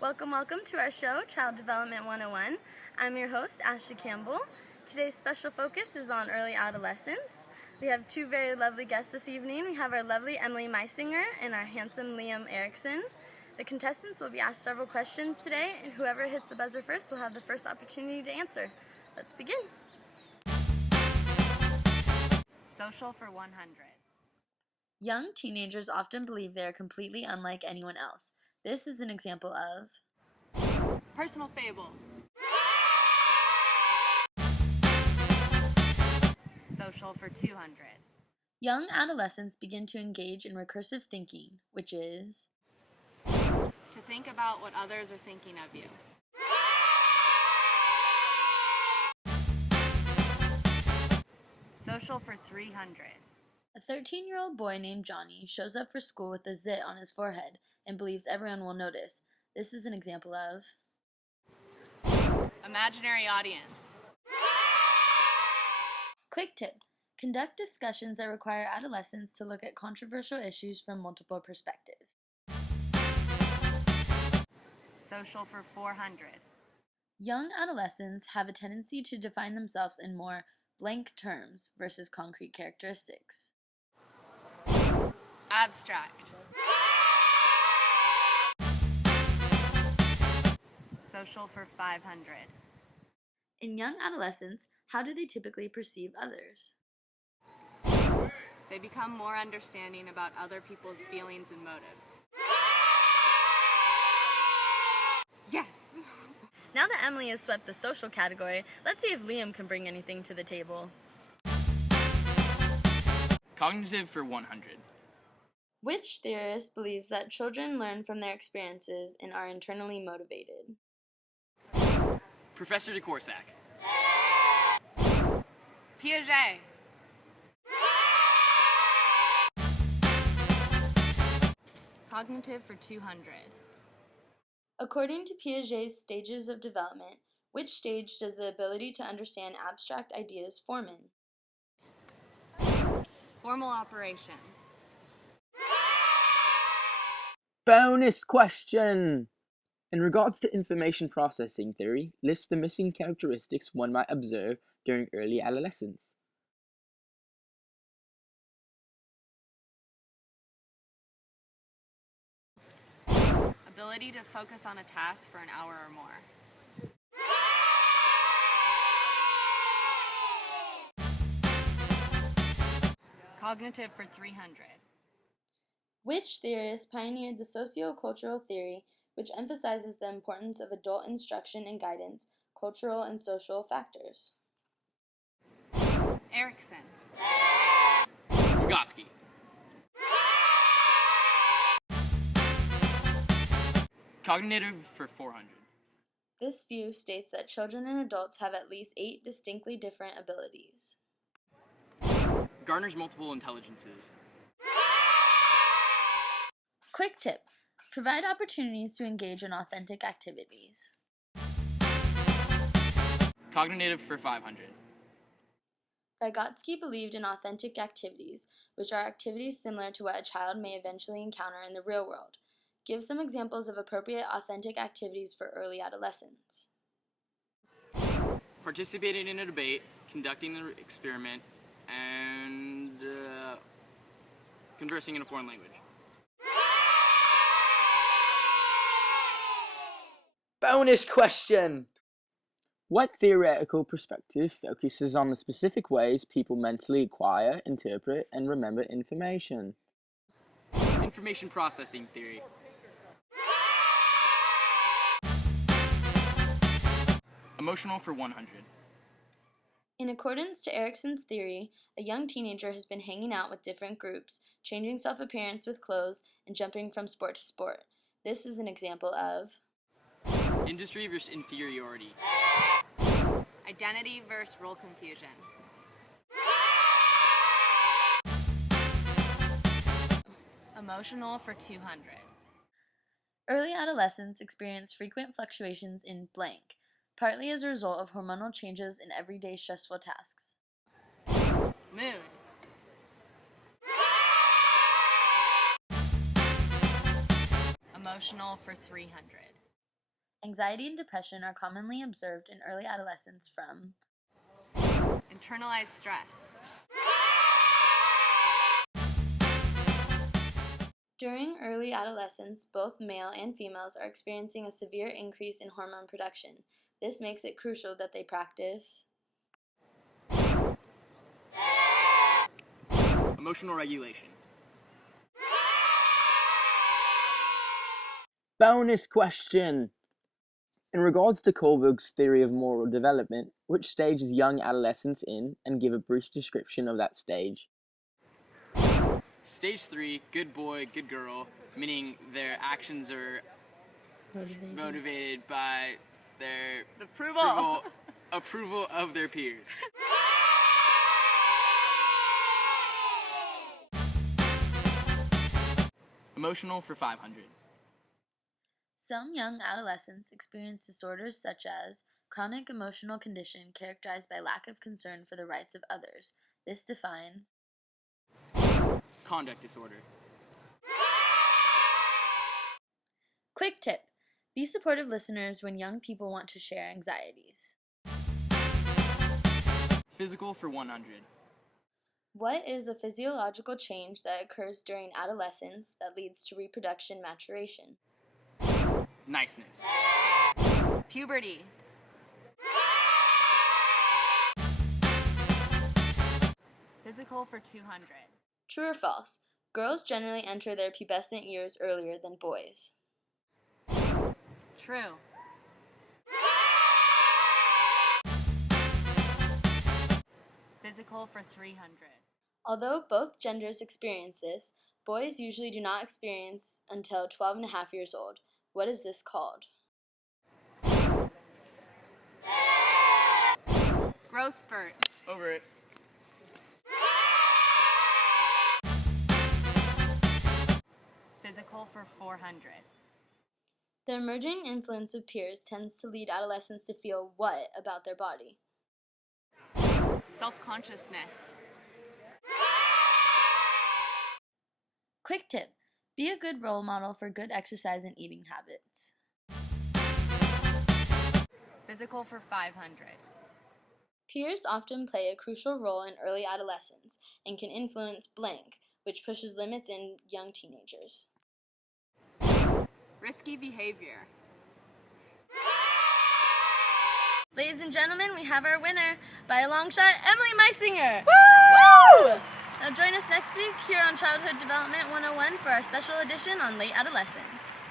Welcome to our show, Child Development 101. I'm your host, Ashley Campbell. Today's special focus is on early adolescence. We have two very lovely guests this evening. We have our lovely Emilie Meisinger and our handsome Eriksson. The contestants will be asked several questions today, and whoever hits the buzzer first will have the first opportunity to answer. Let's begin. Social for 100. Young teenagers often believe they are completely unlike anyone else. This is an example of Personal fable. Social for 200. young adolescents begin to engage in recursive thinking, which is To think about what others are thinking of you. Social for 300. a 13-year-old boy named Johnny shows up for school with a zit on his forehead and believes everyone will notice. This is an example of Imaginary audience. quick tip. Conduct discussions that require adolescents to look at controversial issues from multiple perspectives. Social for 400. Young adolescents have a tendency to define themselves in more blank terms versus concrete characteristics. Abstract. Social for 500. In young adolescents, how do they typically perceive others? They become more understanding about other people's feelings and motives. Yes! Now that Emilie has swept the social category, let's see if Liam can bring anything to the table. Cognitive for 100. Which theorist believes that children learn from their experiences and are internally motivated? Professor de Korsak. Piaget. Cognitive for 200. According to Piaget's stages of development, which stage does the ability to understand abstract ideas form in? Formal operations. Bonus question! In regards to information processing theory, list the missing characteristics one might observe during early adolescence. Ability to focus on a task for an hour or more. Cognitive for 300. Which theorist pioneered the socio-cultural theory, which emphasizes the importance of adult instruction and guidance, cultural and social factors? Eriksson. Vygotsky. Cognitive for 400. This view states that children and adults have at least 8 distinctly different abilities. Garners multiple intelligences. Quick tip. Provide opportunities to engage in authentic activities. Cognitive for 500. Vygotsky believed in authentic activities, which are activities similar to what a child may eventually encounter in the real world. Give some examples of appropriate authentic activities for early adolescents. Participating in a debate, conducting an experiment, and conversing in a foreign language. Bonus question! What theoretical perspective focuses on the specific ways people mentally acquire, interpret, and remember information? Information processing theory. Emotional for 100. In accordance to Eriksson's theory, a young teenager has been hanging out with different groups, changing self-appearance with clothes, and jumping from sport to sport. This is an example of Industry versus inferiority. Identity versus role confusion. Emotional for 200. early adolescents experience frequent fluctuations in blank, partly as a result of hormonal changes in everyday stressful tasks. Mood. Emotional for 300. Anxiety and depression are commonly observed in early adolescence from Internalized stress. During early adolescence, both male and females are experiencing a severe increase in hormone production. This makes it crucial that they practice Emotional regulation. Bonus question. In regards to Kohlberg's theory of moral development, which stage is young adolescence in, and give a brief description of that stage? Stage 3, good boy, good girl, meaning their actions are motivated by their approval of their peers. Emotional for 500. Some young adolescents experience disorders such as chronic emotional condition characterized by lack of concern for the rights of others. This defines Conduct disorder. Quick tip. Be supportive listeners when young people want to share anxieties. Physical for 100. What is a physiological change that occurs during adolescence that leads to reproduction maturation? Niceness. Puberty. Physical for 200. True or false? Girls generally enter their pubescent years earlier than boys. True. Physical for 300. Although both genders experience this, boys usually do not experience until 12 and a half years old. What is this called? Growth spurt. Over it. Physical for 400. The emerging influence of peers tends to lead adolescents to feel what about their body? Self-consciousness. Quick tip. Be a good role model for good exercise and eating habits. Physical for 500. Peers often play a crucial role in early adolescence and can influence blank, which pushes limits in young teenagers. Risky behavior. Ladies and gentlemen, we have our winner by a long shot, Emilie Meisinger. Woo! Now join us next week here on Childhood Development 101 for our special edition on late adolescence.